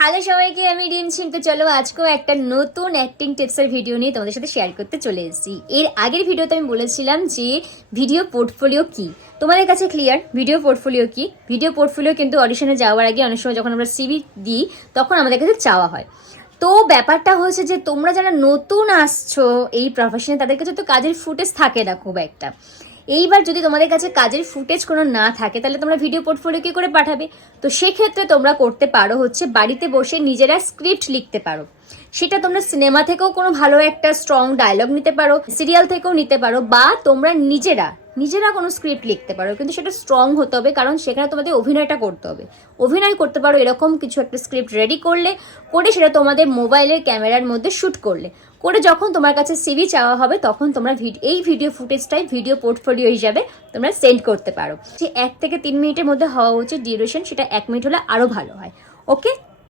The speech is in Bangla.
হ্যালো সবাইকে, আমি রিমঝিম। তো চলো আজকেও একটা নতুন অ্যাক্টিং টিপসের ভিডিও নিয়ে তোমাদের সাথে শেয়ার করতে চলে এসেছি। এর আগের ভিডিওতে আমি বলেছিলাম যে ভিডিও পোর্টফোলিও কি। তোমাদের কাছে ক্লিয়ার ভিডিও পোর্টফোলিও কি? ভিডিও পোর্টফোলিও কিন্তু অডিশনে যাওয়ার আগে অনেক সময় যখন আমরা সিভি দিই তখন আমাদের কাছে চাওয়া হয়। তো ব্যাপারটা হচ্ছে যে তোমরা যারা নতুন আসছো এই প্রফেশনে তাদের কাছে তো কাজের ফুটেজ থাকে না খুব একটা। এইবার যদি তোমাদের কাছে কাজের ফুটেজ কোনো না থাকে তাহলে তোমরা ভিডিও পোর্টফোলিও কি করে পাঠাবে? তো সেক্ষেত্রে তোমরা করতে পারো হচ্ছে বাড়িতে বসে নিজেরা স্ক্রিপ্ট লিখতে পারো। সেটা তোমরা সিনেমা থেকেও কোনো ভালো একটা স্ট্রং ডায়লগ নিতে পারো, সিরিয়াল থেকেও নিতে পারো, বা তোমরা নিজেরা নিজেরা কোনো স্ক্রিপ্ট লিখতে পারো, কিন্তু সেটা স্ট্রং হতে হবে কারণ সেখানে তোমাদের অভিনয়টা করতে হবে। অভিনয় করতে পারো এরকম কিছু একটা স্ক্রিপ্ট রেডি করে সেটা তোমাদের মোবাইলের ক্যামেরার মধ্যে শ্যুট করে যখন তোমার কাছে সিভি চাওয়া হবে তখন তোমরা এই ভিডিও ফুটেজটাই ভিডিও পোর্টফোলিও হিসাবে তোমরা সেন্ড করতে পারো। যে 1 থেকে 3 মিনিটের মধ্যে হওয়া উচিত ডিউরেশন, সেটা 1 মিনিট হলে আরো ভালো হয়। ওকে,